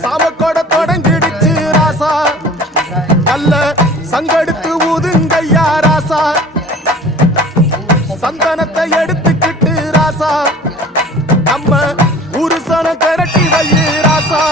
சாமக்கோட தொடங்கிடுச்சு ராசா நல்ல சங்கெடுத்து ஊதுங்கய்யா ராசா சந்தனத்தை எடுத்துக்கிட்டு ராசா நம்ம உருசன திரட்டி வை ராசா